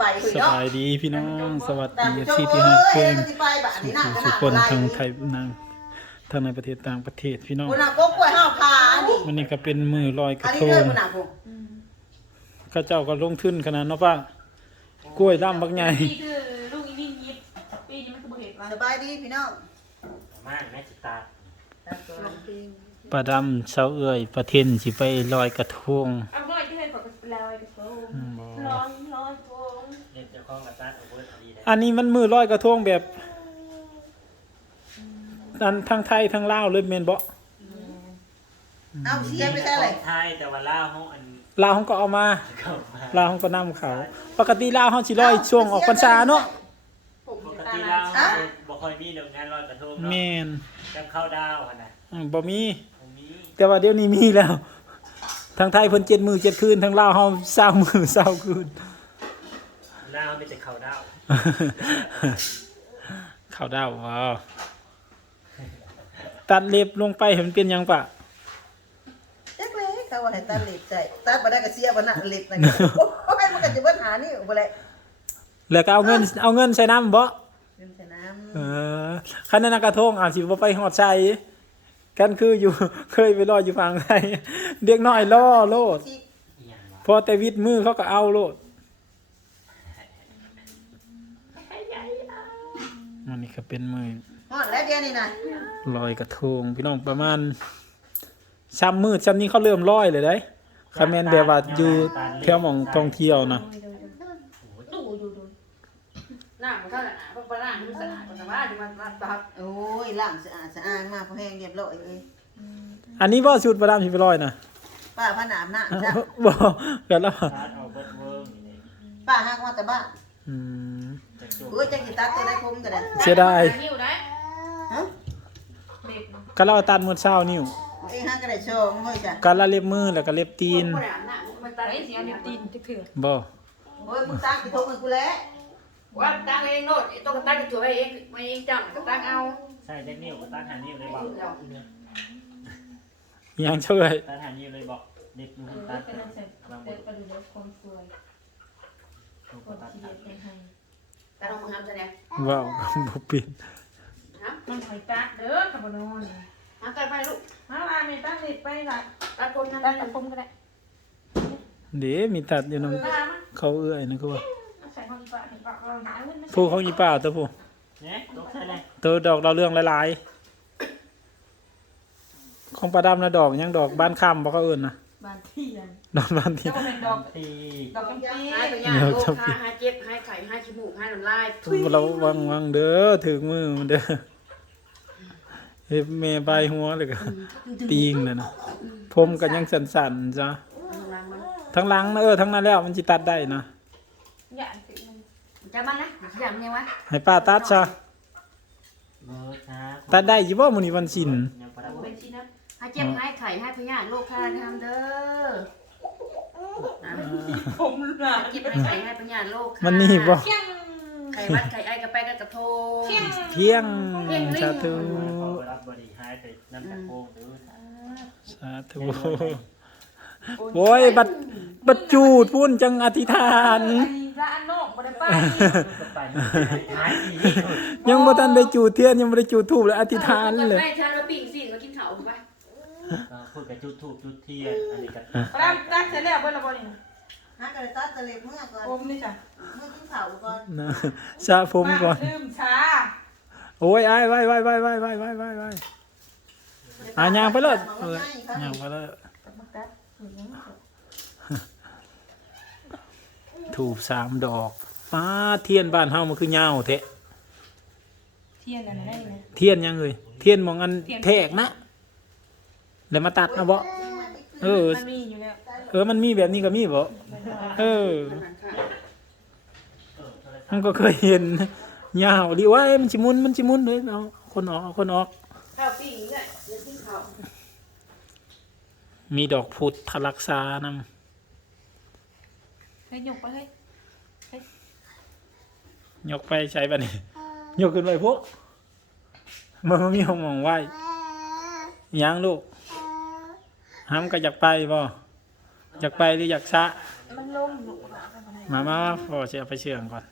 ไปคุยสเนาะบายดีพี่น้องสวัสตาดีมชมที่เอ้ที่ฮักเพลยงมันสิไปแบบนี้น่ะก็สุน่าคนอะไรทางไทยนางทางในประเทศต่างประเทศพี่น้องคนน่ะก็กล้วยห้าวขานี่วันนี้ก็เป็นมือลอยกอัระนนี้ทเด้งอคนน่ะผมข้าเจ้าก็ลงทุนขนาดเนาะป้ากล้วยล่ำบักใหญ่นี่คือลูกอีนี่ยิบปีนี้มันคือบ่เห็นว่าสบายดีพี่น้องมากแม่จิตาปลาดำเสาเอื่อยประเทนสิไปลอยกระทง เอา อาเวิร์ดดีได้อันนี้มันมือลอยกระทงแบบอันทั้งไทยทั้งลาวเลยแม่นบ่เอาเชียร์ไม่ใช่อะไรไทยแต่ว่าล่าวห้องอันลาวเขาก็เอามาเข้ามาลาวเขาก็นํเขา ปกติลาวเขาสิลอยช่วงออกพรรษาเนาะผมปกตาติลาล่าวบ่ค่อยมีเรื่องงานลอยกระทงเนาะแม่นจำเข้าดาวหั่นน่ะอืมบ่มีผมมีแต่ว่าเดี๋ยวนี้มีแล้วทางไทยเพิ่นเจ็ดมือเจ็ดคืนทางลาวเฮาเศร้ามือเศร้าคืน ล่าวไม่แต่เข้าดาวเข้าดาวว้าวตัดเล็บลงไปเห็นมันเป็นหยังปะจักเลยเขาว่าให้ตัดเล็บใจตัดบ่ได้ก็เสียบ่น่ะเล็บนั่นก็โอ้ยมันก็จะเบิดหานี่บ่แหละแล้วก็เอาเงินเอาเงินใส่น้ำบ่เงินใส่น้เออคันนั้นนะกระทงอาจสิบ่ไปฮอดใส่กันคืออยู่เคยไปรออยู่ฝั่งไทยเด็กน้อยล่อโลดำที่อีหยังวะพอแต่วิดมือเขาก็เอาโลด อันนี้ก็เป็นมือฮอดแล้วเดี๋ยวนี้น่ะลอยกระทงพี่น้องประมาณช้ำมืดช้ำนี้เขาเริ่มลอยเลยได้คาแมนแบบว่าอยู่แถวหมองท่องเที่ยวนะดูดูดูหน้ามันเท่าไหร่นะเพราะว่าหน้ามันสะอาดกว่าแต่ว่าดูมันมันบักโอ้ยล้างสะอาดสะอ้างมากพอแห้งเรียบร้อยเอ้ยอันนี้บ่ชุดประดามสิไปลอยนะป้าพระนามหน้าจ้ะบ่กันแล้วตัดเอาเบิร์ดเวิร์กนี่นี่ป้าฮักมาแต่บ้านอืม จังจุเอ้ยจังสิตัดตัวได้คมก็ได้เสียดายนิ้วได้ฮะเด็กกันแล้วตัดหมดเช้านิ้วเอ้ยฮักก็ได้โชว์เฮ้ยจ้ะกันละเล็บมือแล้วก็เล็บตีนบ่ได้อาบน้ำมันตาไอ้สีอันนี้ตีนจะถือบ่โอ้ยมึงตั้งไปทุกมึงกูแล้วว่าตั้งเองโนดต้องตั้งกับตัวเองไม่เองจังก็ตั้งเอาใช่ได้นิ้วก็ตัดหานิ้วเลยบอกยังช่วยตัดหานิ้วเลยบอกเด็กมือตัดวางบนก็ดูความสวยลูกคก็นตัดที่ตัดเด็กให้แต่เรามึงทำจะเนี่ยว้าวบ่เป็นฮะมันหอยตาเด้อขับนอนฮะกันไปลูกมาลาเมตั้งเด็กไปละตัดผมนั่นตัดผมก็ได้เด้มีตัดอยู่นำมามาเขาเอื้อยนะก็ว่าใส่ห้องอีปะเห็นปะเราหาเงินมาผู้ของอีป้าตัวผู้เนี่ยตกใช่เลยตัวดอกดาวเรื่องหลายๆของประดามนะดอกยังดอกบ้านค่ำบ่เขาเอิ้นนะ บานเทียนดอกบ้านที่จะเป็นดอกตีดอกกำปีหายไปยากโรคหาหายเจ็บหายไข้หายขี้มูกหายน้ำลายทุยเราวังวังเด้อถึงมือมันเด้อเฮ็ดแม่ใบายหัวเลยก็ตีงเลยนะผมก็ยังสั่นๆจ้ะน้ำมันทั้งหลังนะเออทั้งนั้นแล้วมันสิตัดได้นะอย่างสิมันจะมันนะอย่างนี้วะให้ป้าตัดซะเบิร์ดนะตัดได้อยู่บ่มื้อนี้วันศิลป์ยัง ประดับเป็นชีนะหายเจ็บหายไข้หายพยาธิโรคคาทำเด้อนะผมน่ะหายเจ็บหายไข้หายพยาธิโรคมันนี่บ่ เที่ยงไข้หวัดไข้ไอกระไปกระกระโทเที่ยงเที่ยงสาธุเขารับบริหารไปน้ำตาโค้งหรือสาธุโอ้ยบัดบัดจูดพุ่นจังอธิษฐานไอ้ร้านนอกบ่ได้ไปก็ไปหายดี ยังบ่ทันได้จูดเทียนยังบ่ได้จูดธูปเลยอธิษฐานเลยไม่ทานแล้วปิ้งสิมากินข้าวถูกปะ พูดกับจุดทูบจุดเทียนอันนี้กันตามตักเสร็จแล้วเบิ่ละบ่นี่ฮักก็ได้ตัดตะเล็บเมื่อก่อนอมนี่จ้ะเมื่อกินข้าวก่อนนะสระผมก่อน ลืมชาโอ้ยไอ้ไว้ไว้ไว้ไว้ไว้ไว้ไว้ไว้อะย่างไปเลยเออย่างไปเลยถูกสามดอกฟ้าเทียนบ้านเฮามันคือยาวแท้เทียนอันนั้นนะเทียนยังเลยเทียนหมองอันแทกนะ แล้วมาตัดเอาบ่เออ มันมีอยู่แล้วเออ มันมีแบบนี้ก็มีบ่เออ มันก็เคยเห็นยาวดิว่าเอ้ยมันสิหมุนมันสิหมุนเลยเอาคนออกเอาคนออก ข้าวปิ้งเนี่ยเดี๋ยวกินข้าวมีดอกพุทธรักษานำให้ยกไปให้ยกไปใช้ปะนี่ยกขึ้นไปพวกมันบ่มีห้องมองไหวยังลูก ห้ามก็อยากไปบ่อยากไปหรืออยากซะยมันลงอยู่หรอไปบ่ได้มามาพอจะเอาไปเชื่องก่อน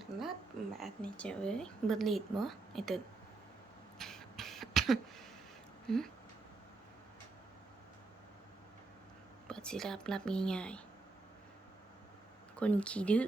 จากนับบาดนี่เจ้าเอ้ยเบิดลีดบ่ไอ้ตึกหึเปิดสิรับรับง่ายๆคนขี้ดื้อ